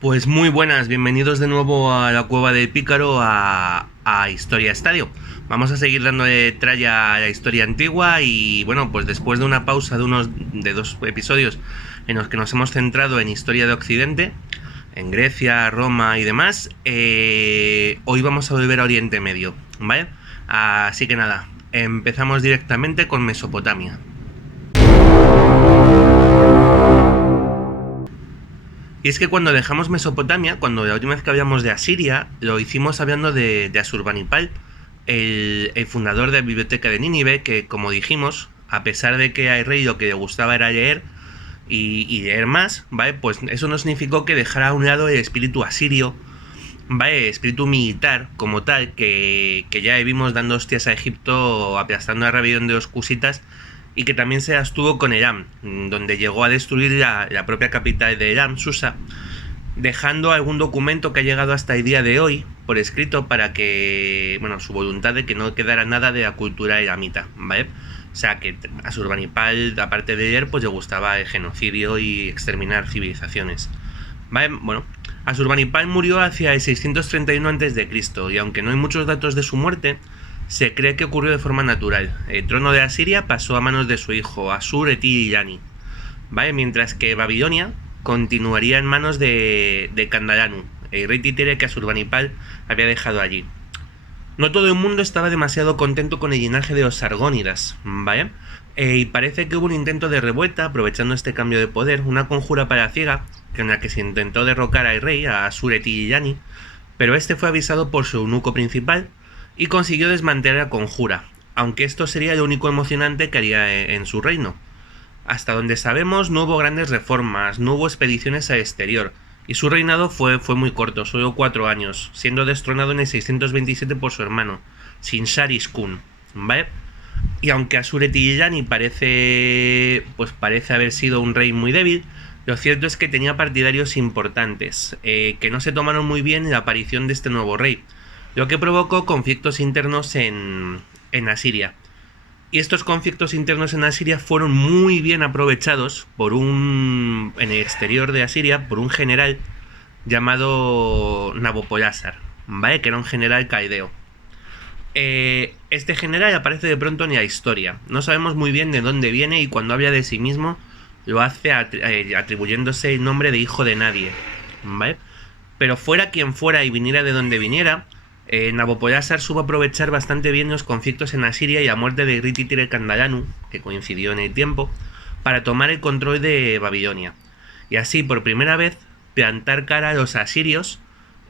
Pues muy buenas, bienvenidos de nuevo a la Cueva del Pícaro, a Historia Estadio. Vamos a seguir dándole tralla a la historia antigua y bueno, pues después de una pausa de dos episodios en los que nos hemos centrado en historia de Occidente, en Grecia, Roma y demás, hoy vamos a volver a Oriente Medio, ¿vale? Así que nada, empezamos directamente con Mesopotamia. Y es que cuando dejamos Mesopotamia, cuando la última vez que hablamos de Asiria, lo hicimos hablando de Asurbanipal, el fundador de la biblioteca de Nínive, que como dijimos, a pesar de que al rey lo que le gustaba era leer y leer más, ¿vale? Pues eso no significó que dejara a un lado el espíritu asirio, ¿vale? El espíritu militar como tal, que ya vimos dando hostias a Egipto, aplastando la rebelión de los cusitas, y que también se abstuvo con Elam, donde llegó a destruir la propia capital de Elam, Susa, dejando algún documento que ha llegado hasta el día de hoy por escrito para que, bueno, su voluntad de que no quedara nada de la cultura elamita, ¿vale? O sea que a Asurbanipal, aparte de leer, pues le gustaba el genocidio y exterminar civilizaciones, ¿vale? Bueno, Asurbanipal murió hacia el 631 a.C. y aunque no hay muchos datos de su muerte, se cree que ocurrió de forma natural. El trono de Asiria pasó a manos de su hijo Asur-Etil-Ilani, ¿vale? Mientras que Babilonia continuaría en manos de Kandalanu, el rey títere que Asurbanipal había dejado allí. No todo el mundo estaba demasiado contento con el linaje de los Sargónidas, ¿vale? Y parece que hubo un intento de revuelta aprovechando este cambio de poder, una conjura palaciega en la que se intentó derrocar al rey, a Asur-Etil-Ilani, pero este fue avisado por su eunuco principal y consiguió desmantelar la conjura, aunque esto sería lo único emocionante que haría en su reino. Hasta donde sabemos no hubo grandes reformas, no hubo expediciones al exterior, y su reinado fue muy corto, solo 4 años, siendo destronado en el 627 por su hermano, Sinsar-Ishkun, ¿vale? Y aunque Asur-Etil-Ilani parece haber sido un rey muy débil, lo cierto es que tenía partidarios importantes, que no se tomaron muy bien la aparición de este nuevo rey, lo que provocó conflictos internos en Asiria. Y estos conflictos internos en Asiria fueron muy bien aprovechados en el exterior de Asiria por un general llamado Nabopolassar, ¿vale? Que era un general caldeo. Este general aparece de pronto en la historia. No sabemos muy bien de dónde viene y cuando habla de sí mismo lo hace atribuyéndose el nombre de hijo de nadie, ¿vale? Pero fuera quien fuera y viniera de donde viniera, Nabopolassar supo aprovechar bastante bien los conflictos en Asiria y la muerte de rey títere Kandalanu, que coincidió en el tiempo, para tomar el control de Babilonia. Y así, por primera vez, plantar cara a los asirios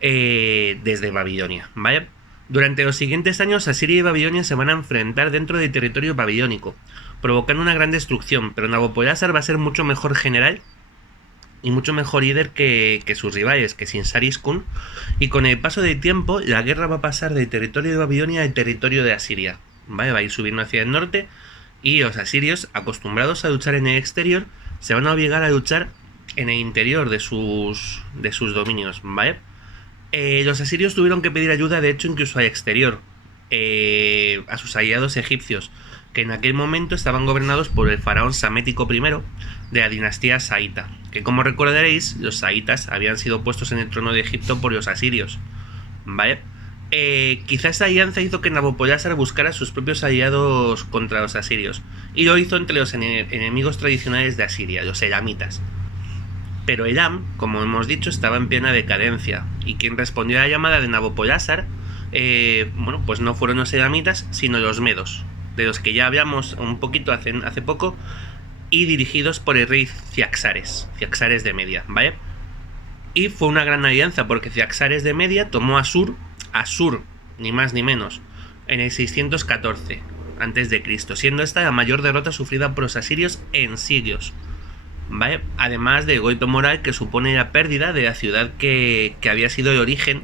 desde Babilonia, ¿vale? Durante los siguientes años, Asiria y Babilonia se van a enfrentar dentro del territorio babilónico, provocando una gran destrucción, pero Nabopolassar va a ser mucho mejor general y mucho mejor líder que sus rivales, que Sinsar-Ishkun, y con el paso del tiempo la guerra va a pasar del territorio de Babilonia al territorio de Asiria, ¿vale? Va a ir subiendo hacia el norte y los asirios, acostumbrados a luchar en el exterior, se van a obligar a luchar en el interior de sus dominios, ¿vale? Los asirios tuvieron que pedir ayuda, de hecho, incluso al exterior, a sus aliados egipcios, que en aquel momento estaban gobernados por el faraón Samético I de la dinastía saíta, que como recordaréis, los saítas habían sido puestos en el trono de Egipto por los asirios, ¿vale? Quizá esa alianza hizo que Nabopolassar buscara sus propios aliados contra los asirios, y lo hizo entre los enemigos tradicionales de Asiria, los elamitas. Pero Elam, como hemos dicho, estaba en plena decadencia, y quien respondió a la llamada de Nabopolassar, pues no fueron los elamitas, sino los medos, de los que ya hablamos un poquito hace poco, y dirigidos por el rey Ciaxares de Media, ¿vale? Y fue una gran alianza porque Ciaxares de Media tomó Asur, ni más ni menos, en el 614 a.C., siendo esta la mayor derrota sufrida por los asirios en siglos, ¿vale? Además del golpe moral que supone la pérdida de la ciudad que había sido el origen,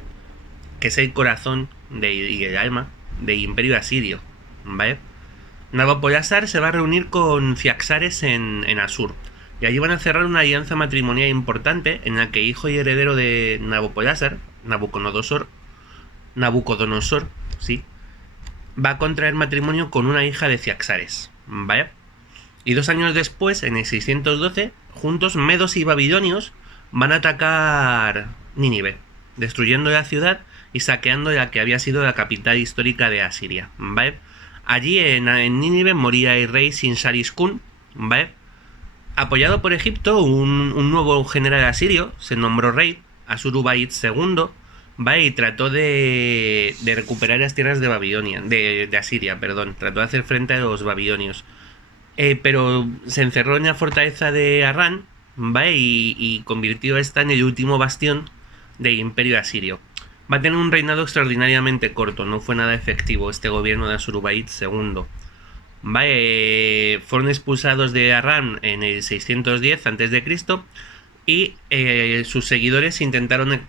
que es el corazón y el alma del imperio asirio, ¿vale? Nabopolassar se va a reunir con Ciaxares en Asur, y allí van a cerrar una alianza matrimonial importante en la que hijo y heredero de Nabopolassar, Nabucodonosor, sí, va a contraer matrimonio con una hija de Ciaxares, ¿vale? Y 2 años después, en el 612, juntos medos y babilonios van a atacar Nínive, destruyendo la ciudad y saqueando la que había sido la capital histórica de Asiria, ¿vale? Allí en Nínive moría el rey Sinsaris-Kun, ¿vale? Apoyado por Egipto, un nuevo general asirio se nombró rey, Asurubait II, ¿vale? Y trató de recuperar las tierras de Babilonia, de Asiria, perdón. Trató de hacer frente a los babilonios. Pero se encerró en la fortaleza de Arran, ¿vale? Y convirtió esta en el último bastión del imperio asirio. Va a tener un reinado extraordinariamente corto, no fue nada efectivo este gobierno de Asurubait II. ¿Vale? Fueron expulsados de Arran en el 610 a.C. y sus seguidores intentaron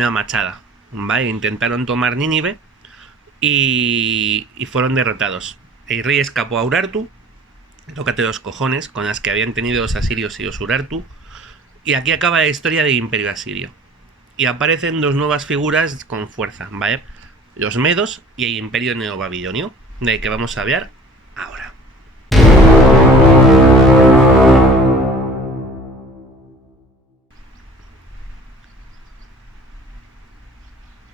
la machada, ¿vale? Intentaron tomar Nínive y fueron derrotados. El rey escapó a Urartu, tócate los cojones, con las que habían tenido los asirios y los Urartu, y aquí acaba la historia del imperio asirio. Y aparecen dos nuevas figuras con fuerza, ¿vale? Los medos y el imperio neobabilonio, del que vamos a hablar ahora.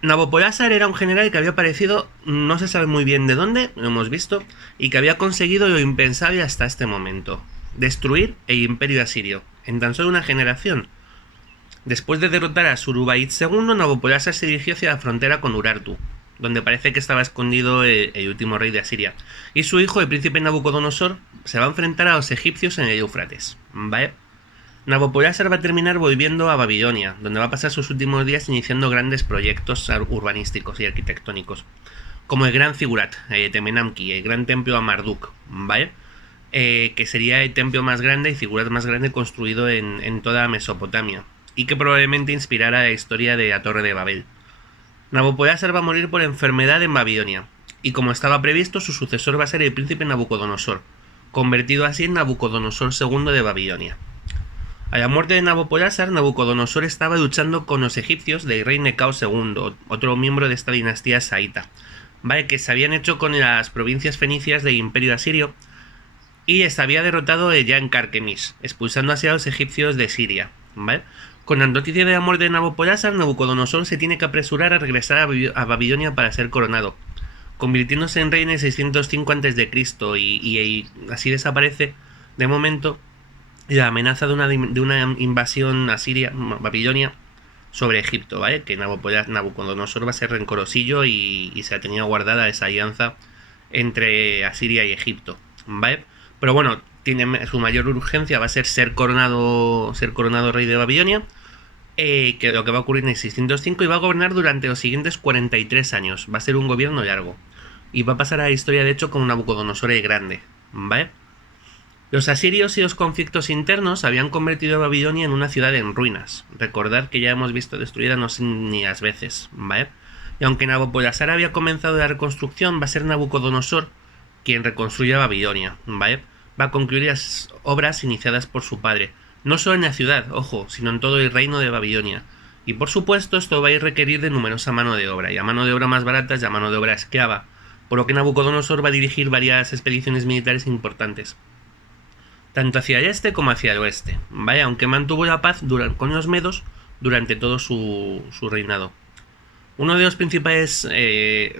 Nabopolassar era un general que había aparecido, no se sabe muy bien de dónde, lo hemos visto, y que había conseguido lo impensable hasta este momento: destruir el imperio asirio, en tan solo una generación. Después de derrotar a Asurubait II, Nabopolassar se dirigió hacia la frontera con Urartu, donde parece que estaba escondido el último rey de Asiria, y su hijo, el príncipe Nabucodonosor, se va a enfrentar a los egipcios en el Éufrates, ¿vale? Nabopolassar va a terminar volviendo a Babilonia, donde va a pasar sus últimos días iniciando grandes proyectos urbanísticos y arquitectónicos, como el Gran Zigurat, Temenamki, el Gran Templo a Marduk, ¿vale? Que sería el templo más grande y Zigurat más grande construido en toda Mesopotamia, y que probablemente inspirara la historia de la Torre de Babel. Nabopolassar va a morir por enfermedad en Babilonia, y como estaba previsto, su sucesor va a ser el príncipe Nabucodonosor, convertido así en Nabucodonosor II de Babilonia. A la muerte de Nabopolassar, Nabucodonosor estaba luchando con los egipcios del rey Necao II, otro miembro de esta dinastía saíta, ¿vale? Que se habían hecho con las provincias fenicias del imperio asirio, y les había derrotado ya en Carquemis, expulsando así a los egipcios de Siria, ¿vale? Con la noticia de la muerte de Nabopolassar, Nabucodonosor se tiene que apresurar a regresar a Babilonia para ser coronado, convirtiéndose en rey en el 605 a.C. y así desaparece de momento la amenaza de una invasión asiria, Babilonia, sobre Egipto, ¿vale? Que Nabucodonosor va a ser rencorosillo y se ha tenido guardada esa alianza entre Asiria y Egipto, ¿vale? Pero bueno, su mayor urgencia va a ser coronado rey de Babilonia, que lo que va a ocurrir en el 605, y va a gobernar durante los siguientes 43 años. Va a ser un gobierno largo y va a pasar a la historia de hecho como Nabucodonosor el Grande, ¿vale? Los asirios y los conflictos internos habían convertido a Babilonia en una ciudad en ruinas. Recordad que ya hemos visto destruida no sé ni las veces, ¿vale? Y aunque Nabopolassar había comenzado la reconstrucción, va a ser Nabucodonosor quien reconstruya Babilonia, ¿vale? Va a concluir las obras iniciadas por su padre, no solo en la ciudad, ojo, sino en todo el reino de Babilonia. Y por supuesto esto va a requerir de numerosa mano de obra, y a mano de obra más barata y a mano de obra esclava, por lo que Nabucodonosor va a dirigir varias expediciones militares importantes, tanto hacia el este como hacia el oeste, ¿vale? Aunque mantuvo la paz con los medos durante todo su reinado. Uno de los principales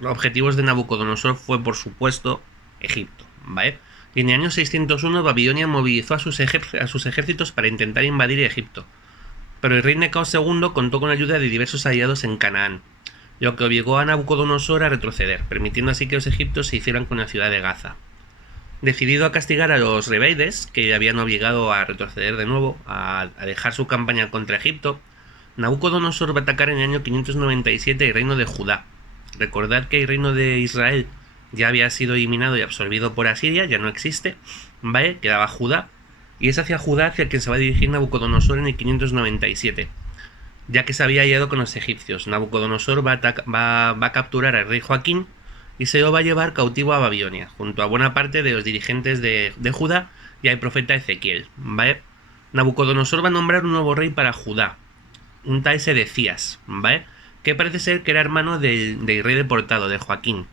objetivos de Nabucodonosor fue, por supuesto, Egipto, ¿vale? Y en el año 601 Babilonia movilizó a sus ejércitos para intentar invadir Egipto, pero el rey Necao II contó con la ayuda de diversos aliados en Canaán, lo que obligó a Nabucodonosor a retroceder, permitiendo así que los egipcios se hicieran con la ciudad de Gaza. Decidido a castigar a los rebeldes, que le habían obligado a retroceder de nuevo, a dejar su campaña contra Egipto, Nabucodonosor va a atacar en el año 597 el reino de Judá. Recordad que el reino de Israel ya había sido eliminado y absorbido por Asiria, ya no existe, ¿vale? Quedaba Judá, y es hacia Judá hacia quien se va a dirigir Nabucodonosor en el 597, ya que se había aliado con los egipcios. Nabucodonosor va a capturar al rey Joaquín y se lo va a llevar cautivo a Babilonia, junto a buena parte de los dirigentes de Judá y al profeta Ezequiel, ¿vale? Nabucodonosor va a nombrar un nuevo rey para Judá, un tal Sedecías, ¿vale? Que parece ser que era hermano del rey deportado, de Joaquín,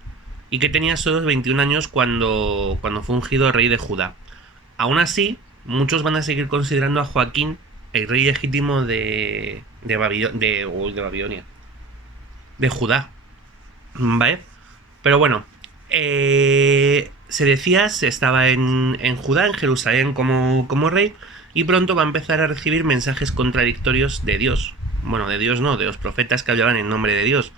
y que tenía solo 21 años cuando fue ungido rey de Judá. Aún así, muchos van a seguir considerando a Joaquín el rey legítimo de Babilonia, de Judá, ¿vale? Pero bueno, Sedequías estaba en Judá, en Jerusalén como rey, y pronto va a empezar a recibir mensajes contradictorios de Dios. Bueno, de Dios no, de los profetas que hablaban en nombre de Dios.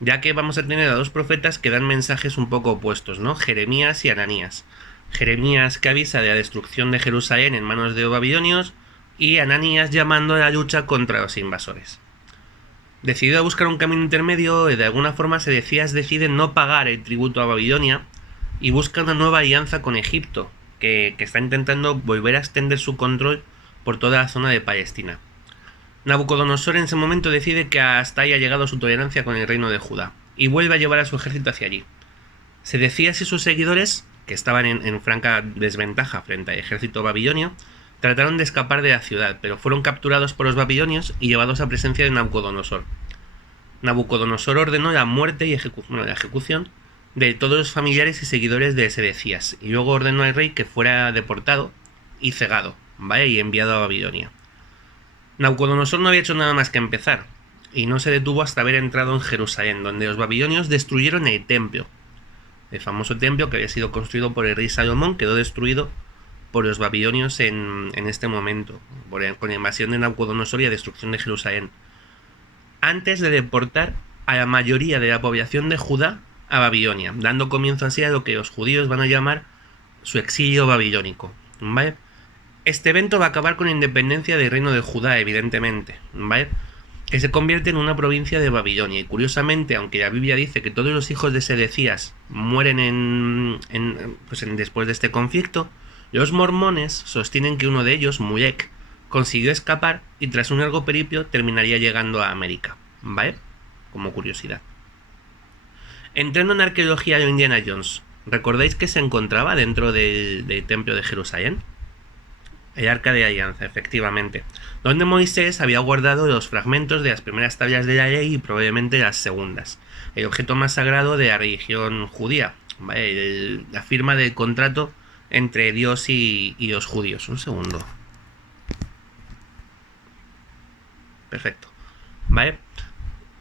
Ya que vamos a tener a dos profetas que dan mensajes un poco opuestos, ¿no? Jeremías y Ananías. Jeremías que avisa de la destrucción de Jerusalén en manos de los babilonios, y Ananías llamando a la lucha contra los invasores. Decidido a buscar un camino intermedio, de alguna forma Sedequías decide no pagar el tributo a Babilonia y busca una nueva alianza con Egipto, que está intentando volver a extender su control por toda la zona de Palestina. Nabucodonosor en ese momento decide que hasta ahí ha llegado su tolerancia con el reino de Judá y vuelve a llevar a su ejército hacia allí. Sedequías y sus seguidores, que estaban en franca desventaja frente al ejército babilonio, trataron de escapar de la ciudad, pero fueron capturados por los babilonios y llevados a presencia de Nabucodonosor. Nabucodonosor ordenó la muerte y la ejecución de todos los familiares y seguidores de Sedequías, y luego ordenó al rey que fuera deportado y cegado, ¿vale? Y enviado a Babilonia. Nabucodonosor no había hecho nada más que empezar, y no se detuvo hasta haber entrado en Jerusalén, donde los babilonios destruyeron el templo. El famoso templo que había sido construido por el rey Salomón quedó destruido por los babilonios en este momento, con la invasión de Nabucodonosor y la destrucción de Jerusalén, antes de deportar a la mayoría de la población de Judá a Babilonia, dando comienzo así a lo que los judíos van a llamar su exilio babilónico, ¿vale? Este evento va a acabar con la independencia del reino de Judá, evidentemente, ¿vale? Que se convierte en una provincia de Babilonia. Y curiosamente, aunque la Biblia dice que todos los hijos de Sedequías mueren después de este conflicto, los mormones sostienen que uno de ellos, Mulek, consiguió escapar y tras un largo periplo terminaría llegando a América, ¿vale? Como curiosidad. Entrando en arqueología de Indiana Jones, ¿recordáis que se encontraba dentro del templo de Jerusalén? El Arca de Alianza, efectivamente, donde Moisés había guardado los fragmentos de las primeras tablas de la ley y probablemente las segundas, el objeto más sagrado de la religión judía, ¿vale? La firma del contrato entre Dios y los judíos. Un segundo. Perfecto. ¿Vale?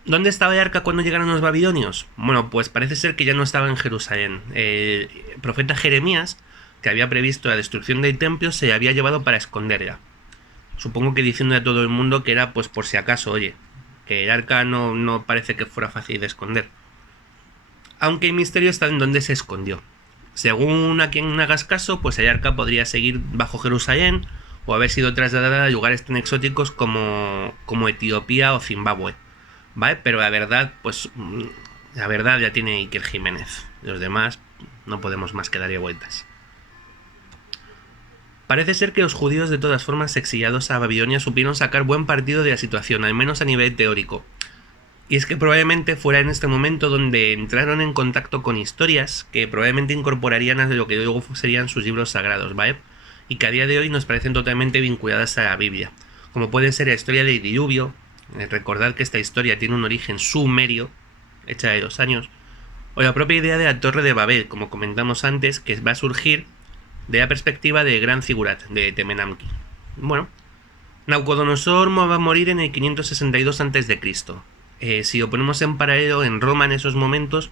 ¿Dónde estaba el arca cuando llegaron los babilonios? Bueno, pues parece ser que ya no estaba en Jerusalén. El profeta Jeremías, que había previsto la destrucción del templo, se había llevado para esconderla. Supongo que diciendo a todo el mundo que era pues por si acaso, oye, que el arca no parece que fuera fácil de esconder. Aunque el misterio está en dónde se escondió. Según a quien hagas caso, pues el arca podría seguir bajo Jerusalén o haber sido trasladada a lugares tan exóticos como Etiopía o Zimbabue, ¿vale? Pero la verdad ya tiene Iker Jiménez. Los demás no podemos más que darle vueltas. Parece ser que los judíos, de todas formas exiliados a Babilonia, supieron sacar buen partido de la situación, al menos a nivel teórico. Y es que probablemente fuera en este momento donde entraron en contacto con historias que probablemente incorporarían a lo que luego serían sus libros sagrados, ¿vale? Y que a día de hoy nos parecen totalmente vinculadas a la Biblia, como puede ser la historia del diluvio. Recordad que esta historia tiene un origen sumerio, hecha de los años, o la propia idea de la Torre de Babel, como comentamos antes, que va a surgir de la perspectiva de Gran Zigurat, de Temenamki. Bueno, Nabucodonosor va a morir en el 562 a.C. Si lo ponemos en paralelo, en Roma en esos momentos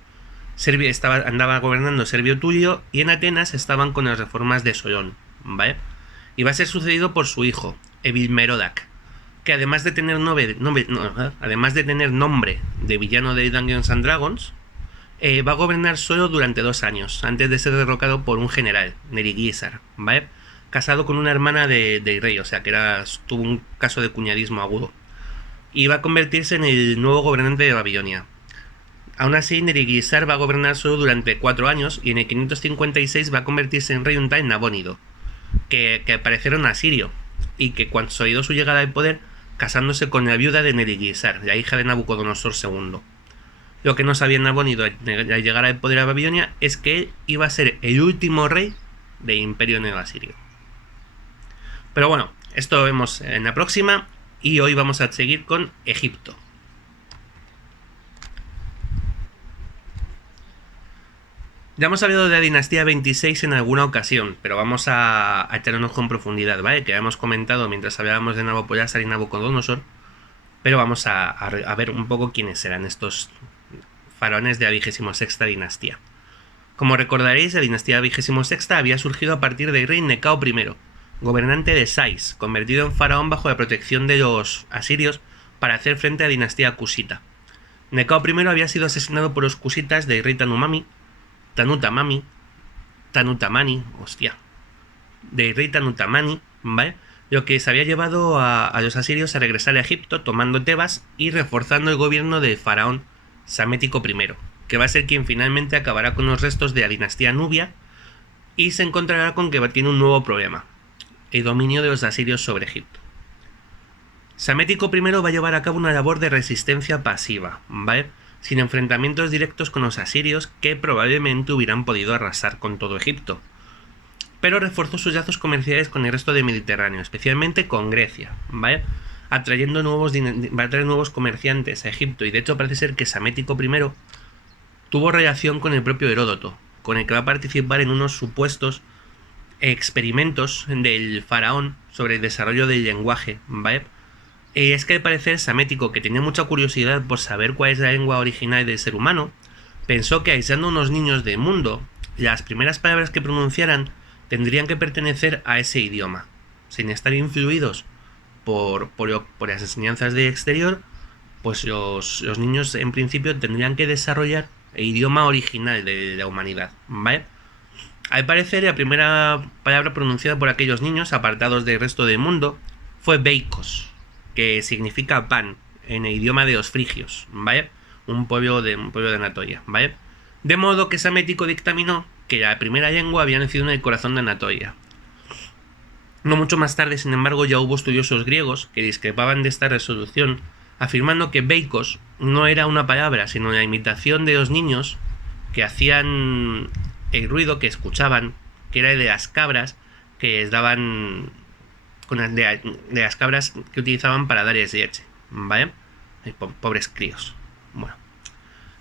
andaba gobernando Servio Tulio, y en Atenas estaban con las reformas de Solón, ¿vale? Y va a ser sucedido por su hijo, Evil-Merodach, que además de tener nombre de villano de Dungeons and Dragons, va a gobernar solo durante 2 años, antes de ser derrocado por un general, Neriglissar, ¿vale? Casado con una hermana del rey, o sea que tuvo un caso de cuñadismo agudo. Y va a convertirse en el nuevo gobernante de Babilonia. Aún así, Neriglissar va a gobernar solo durante 4 años, y en el 556 va a convertirse en rey un tal Nabónido, que al parecer era un asirio, y que consolidó su llegada al poder casándose con la viuda de Neriglissar, la hija de Nabucodonosor II. Lo que no sabía Nabónido al llegar al poder a Babilonia es que él iba a ser el último rey del imperio neoasirio. Pero bueno, esto lo vemos en la próxima, y hoy vamos a seguir con Ya hemos hablado de la dinastía 26 en alguna ocasión, pero vamos a echarnos con profundidad, ¿vale? Que ya hemos comentado mientras hablábamos de Nabopolassar y Nabucodonosor, pero vamos a ver un poco quiénes eran estos faraones de la 26ª dinastía. Como recordaréis, la dinastía 26ª había surgido a partir del rey Necao I, gobernante de Sais, convertido en faraón bajo la protección de los asirios para hacer frente a la dinastía cusita. Necao I había sido asesinado por los cusitas del rey del rey Tanutamani, ¿vale? Lo que se había llevado a los asirios a regresar a Egipto tomando Tebas y reforzando el gobierno del faraón Psamético I, que va a ser quien finalmente acabará con los restos de la dinastía Nubia y se encontrará con que tiene un nuevo problema: el dominio de los asirios sobre Egipto. Psamético I va a llevar a cabo una labor de resistencia pasiva, ¿vale? Sin enfrentamientos directos con los asirios, que probablemente hubieran podido arrasar con todo Egipto. Pero reforzó sus lazos comerciales con el resto del Mediterráneo, especialmente con Grecia, ¿vale? Atrayendo nuevos comerciantes a Egipto, y de hecho parece ser que Psamético I tuvo relación con el propio Heródoto, con el que va a participar en unos supuestos experimentos del faraón sobre el desarrollo del lenguaje, ¿vale? Y es que al parecer Psamético, que tenía mucha curiosidad por saber cuál es la lengua original del ser humano, pensó que aislando a unos niños del mundo, las primeras palabras que pronunciaran tendrían que pertenecer a ese idioma, sin estar influidos por las enseñanzas del exterior. Pues los niños en principio tendrían que desarrollar el idioma original de la humanidad, ¿vale? Al parecer, la primera palabra pronunciada por aquellos niños apartados del resto del mundo fue Beikos, que significa pan en el idioma de los frigios, ¿vale? Un pueblo de Anatolia, ¿vale? De modo que Psamético dictaminó que la primera lengua había nacido en el corazón de Anatolia. No mucho más tarde, sin embargo, ya hubo estudiosos griegos que discrepaban de esta resolución, afirmando que Beikos no era una palabra, sino la imitación de los niños que hacían el ruido que escuchaban, que era de las cabras que les daban, de las cabras que utilizaban para darles leche, ¿vale? Pobres críos. Bueno,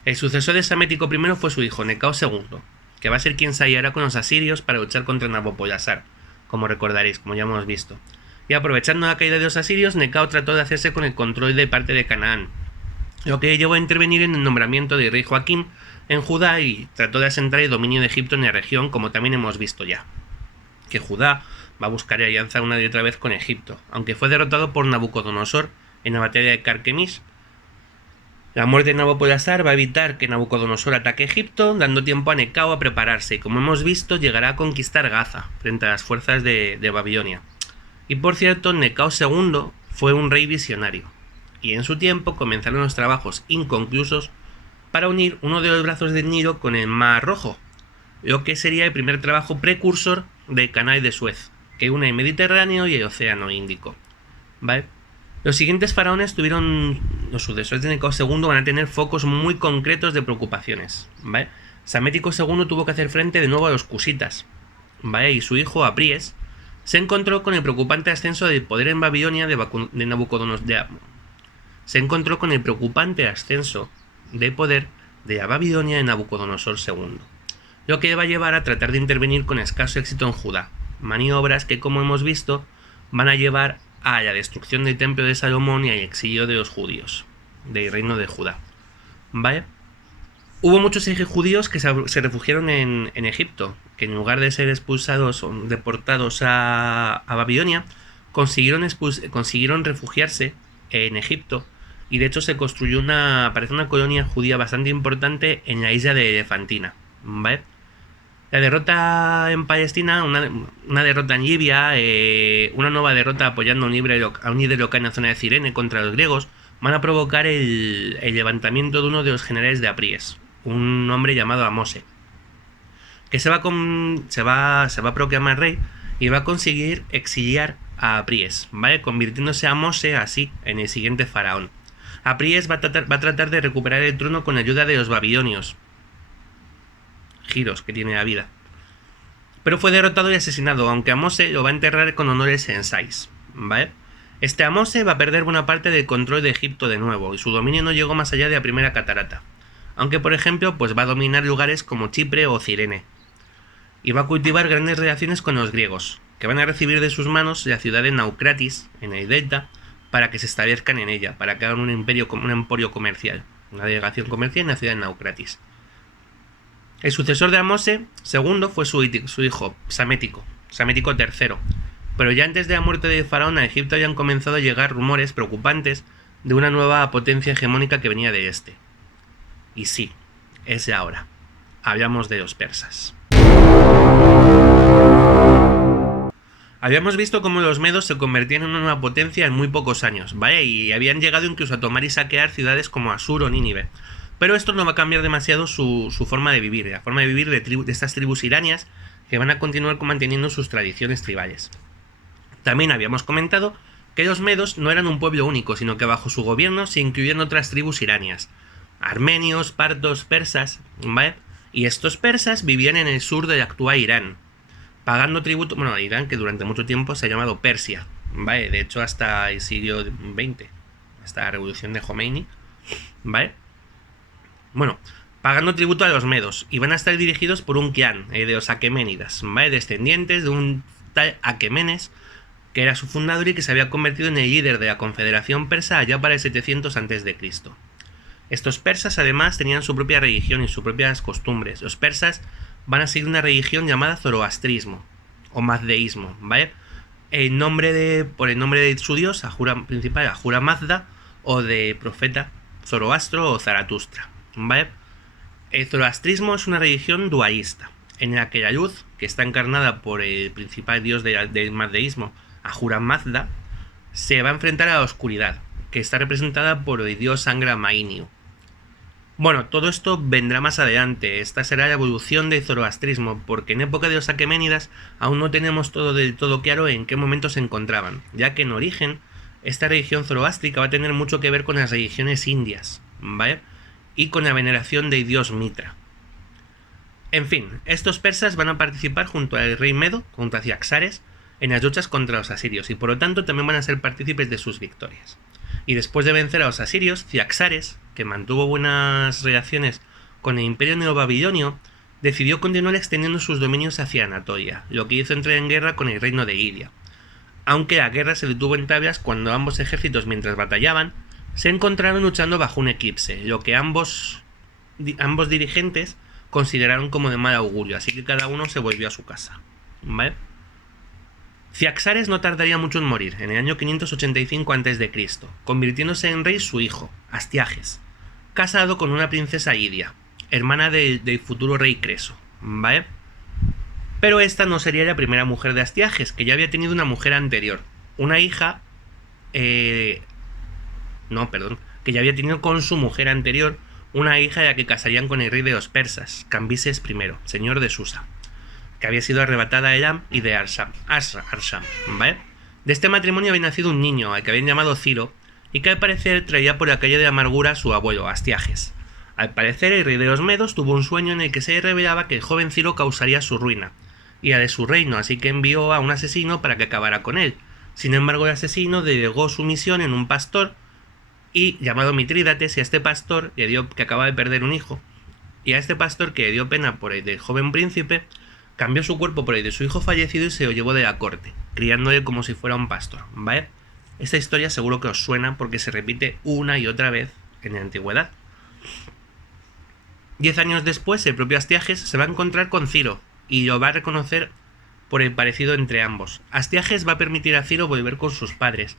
el sucesor de Psamético I fue su hijo Necao II, que va a ser quien se aliará con los asirios para luchar contra Nabopolassar, como recordaréis, como ya hemos visto. Y aprovechando la caída de los asirios, Necao trató de hacerse con el control de parte de Canaán, lo que llevó a intervenir en el nombramiento del rey Joaquín en Judá y trató de asentar el dominio de Egipto en la región, como también hemos visto ya, que Judá va a buscar alianza una y otra vez con Egipto, aunque fue derrotado por Nabucodonosor en la batalla de Carquemis. La muerte de Nabopolassar va a evitar que Nabucodonosor ataque Egipto, dando tiempo a Necao a prepararse, y como hemos visto, llegará a conquistar Gaza frente a las fuerzas de Babilonia. Y por cierto, Necao II fue un rey visionario, y en su tiempo comenzaron los trabajos inconclusos para unir uno de los brazos del Nilo con el Mar Rojo, lo que sería el primer trabajo precursor del Canal de Suez, que une el Mediterráneo y el Océano Índico, ¿vale? Los siguientes faraones los sucesores de Necao II van a tener focos muy concretos de preocupaciones, ¿vale? Psamético II tuvo que hacer frente de nuevo a los cusitas, ¿vale? Y su hijo Apries se encontró con el preocupante ascenso del poder en Babilonia de Nabucodonosor. Se encontró con el preocupante ascenso de poder de la Babilonia de Nabucodonosor II, lo que va a llevar a tratar de intervenir con escaso éxito en Judá, maniobras que, como hemos visto, van a llevar a la destrucción del templo de Salomón y al exilio de los judíos del reino de Judá, ¿vale? Hubo muchos judíos que se refugiaron en Egipto, que en lugar de ser expulsados o deportados a Babilonia, consiguieron refugiarse en Egipto, y de hecho se construyó una colonia judía bastante importante en la isla de Elefantina, ¿vale? La derrota en Palestina, una derrota en Libia, una nueva derrota apoyando a un líder local en la zona de Cirene contra los griegos, van a provocar el levantamiento de uno de los generales de Apries, un hombre llamado Amose, que se va a proclamar rey y va a conseguir exiliar a Apries, ¿vale? Convirtiéndose Amose así en el siguiente faraón. Apries va a tratar de recuperar el trono con ayuda de los babilonios, giros que tiene la vida, pero fue derrotado y asesinado, aunque Amose lo va a enterrar con honores en Sais, ¿vale? Este Amose va a perder buena parte del control de Egipto de nuevo, y su dominio no llegó más allá de la primera catarata, aunque por ejemplo pues va a dominar lugares como Chipre o Cirene. Y va a cultivar grandes relaciones con los griegos, que van a recibir de sus manos la ciudad de Naucratis, en el delta, para que se establezcan en ella, para que hagan un emporio comercial, una delegación comercial en la ciudad de Naucratis. El sucesor de Amose II fue su hijo, Psamético III, pero ya antes de la muerte del faraón a Egipto habían comenzado a llegar rumores preocupantes de una nueva potencia hegemónica que venía de este. Y sí, es la hora. Hablamos de los persas. Habíamos visto cómo los medos se convertían en una nueva potencia en muy pocos años, ¿vale? Y habían llegado incluso a tomar y saquear ciudades como Asur o Nínive. Pero esto no va a cambiar demasiado su forma de vivir, la forma de vivir de estas tribus iranias que van a continuar manteniendo sus tradiciones tribales. También habíamos comentado que los medos no eran un pueblo único, sino que bajo su gobierno se incluían otras tribus iranias, armenios, partos, persas, ¿vale? Y estos persas vivían en el sur del actual Irán, pagando tributo, bueno, Irán, que durante mucho tiempo se ha llamado Persia, ¿vale? De hecho, hasta el siglo XX, hasta la revolución de Jomeini, ¿vale? Bueno, pagando tributo a los medos, y van a estar dirigidos por un clan, de los aqueménidas, ¿vale? Descendientes de un tal Aquemenes, que era su fundador y que se había convertido en el líder de la confederación persa allá para el 700 a.C. Estos persas además tenían su propia religión y sus propias costumbres. Los persas van a seguir una religión llamada zoroastrismo o mazdeísmo, ¿vale? Por el nombre de su dios principal, Ahura Mazda, o de profeta Zoroastro o Zaratustra, ¿vale? El zoroastrismo es una religión dualista, en la que la luz, que está encarnada por el principal dios del mazdeísmo, Ahura Mazda, se va a enfrentar a la oscuridad, que está representada por el dios Angra Mainyu. Bueno, todo esto vendrá más adelante. Esta será la evolución del zoroastrismo, porque en época de los aqueménidas aún no tenemos del todo claro en qué momento se encontraban, ya que en origen esta religión zoroástrica va a tener mucho que ver con las religiones indias, ¿vale? Y con la veneración del dios Mitra. En fin, estos persas van a participar junto al rey Medo, junto a Ciaxares, en las luchas contra los asirios, y por lo tanto también van a ser partícipes de sus victorias. Y después de vencer a los asirios, Ciaxares, que mantuvo buenas relaciones con el imperio neobabilonio, decidió continuar extendiendo sus dominios hacia Anatolia, lo que hizo entrar en guerra con el reino de Lidia. Aunque la guerra se detuvo en tablas cuando ambos ejércitos, mientras batallaban, se encontraron luchando bajo un eclipse, lo que ambos dirigentes consideraron como de mal augurio, así que cada uno se volvió a su casa, ¿vale? Ciaxares no tardaría mucho en morir, en el año 585 a.C., convirtiéndose en rey su hijo, Astiages, casado con una princesa Lidia, hermana del futuro rey Creso, ¿vale? Pero esta no sería la primera mujer de Astiages, que ya había tenido una mujer anterior, una hija, que ya había tenido con su mujer anterior una hija de la que casarían con el rey de los persas, Cambises I, señor de Susa, que había sido arrebatada de Elam y de Arsham, ¿vale? De este matrimonio había nacido un niño, al que habían llamado Ciro, y que al parecer traía por la calle de amargura a su abuelo, Astiages. Al parecer, el rey de los medos tuvo un sueño en el que se revelaba que el joven Ciro causaría su ruina, y a de su reino, así que envió a un asesino para que acabara con él. Sin embargo, el asesino delegó su misión en un pastor, y llamado Mitrídates, y a este pastor que acaba de perder un hijo, y a este pastor, que le dio pena por el del joven príncipe, cambió su cuerpo por el de su hijo fallecido y se lo llevó de la corte, criándole como si fuera un pastor, ¿vale? Esta historia seguro que os suena porque se repite una y otra vez en la antigüedad. 10 años después, el propio Astiages se va a encontrar con Ciro y lo va a reconocer por el parecido entre ambos. Astiages va a permitir a Ciro volver con sus padres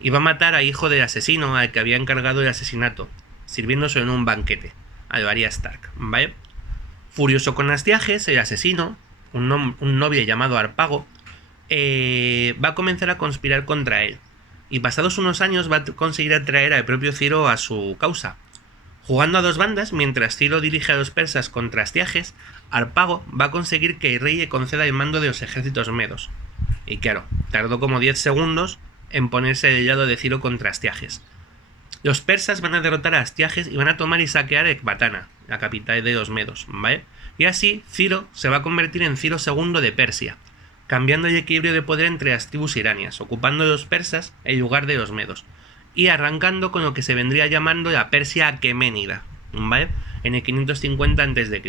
y va a matar al hijo del asesino al que había encargado el asesinato, sirviéndose en un banquete, a Arya Stark, ¿vale? Furioso con Astiages, el asesino, un noble llamado Harpago, va a comenzar a conspirar contra él, y pasados unos años va a conseguir atraer al propio Ciro a su causa. Jugando a dos bandas, mientras Ciro dirige a los persas contra Astiages, Harpago va a conseguir que el rey le conceda el mando de los ejércitos medos. Y claro, tardó como 10 segundos en ponerse del lado de Ciro contra Astiages. Los persas van a derrotar a Astiages y van a tomar y saquear Ecbatana, la capital de los medos, ¿vale? Y así Ciro se va a convertir en Ciro II de Persia, cambiando el equilibrio de poder entre las tribus iranias, ocupando los persas en lugar de los medos, y arrancando con lo que se vendría llamando la Persia aqueménida, ¿vale? En el 550 a.C.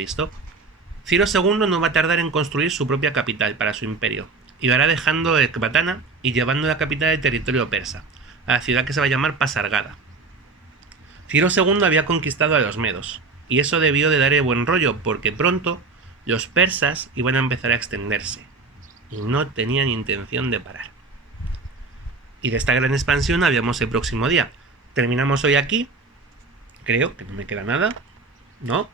Ciro II no va a tardar en construir su propia capital para su imperio, y lo hará dejando Ecbatana y llevando la capital del territorio persa, a la ciudad que se va a llamar Pasargada. Ciro II había conquistado a los medos, y eso debió de darle buen rollo, porque pronto los persas iban a empezar a extenderse, y no tenían intención de parar. Y de esta gran expansión habíamos el próximo día. Terminamos hoy aquí. Creo que no me queda nada. ¿No?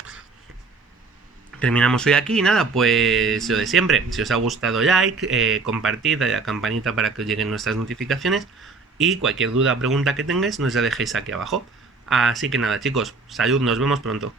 Terminamos hoy aquí y nada, pues lo de siempre. Si os ha gustado, like, compartid, dale a la campanita para que os lleguen nuestras notificaciones. Y cualquier duda o pregunta que tengáis, nos la dejéis aquí abajo. Así que nada, chicos, salud, nos vemos pronto.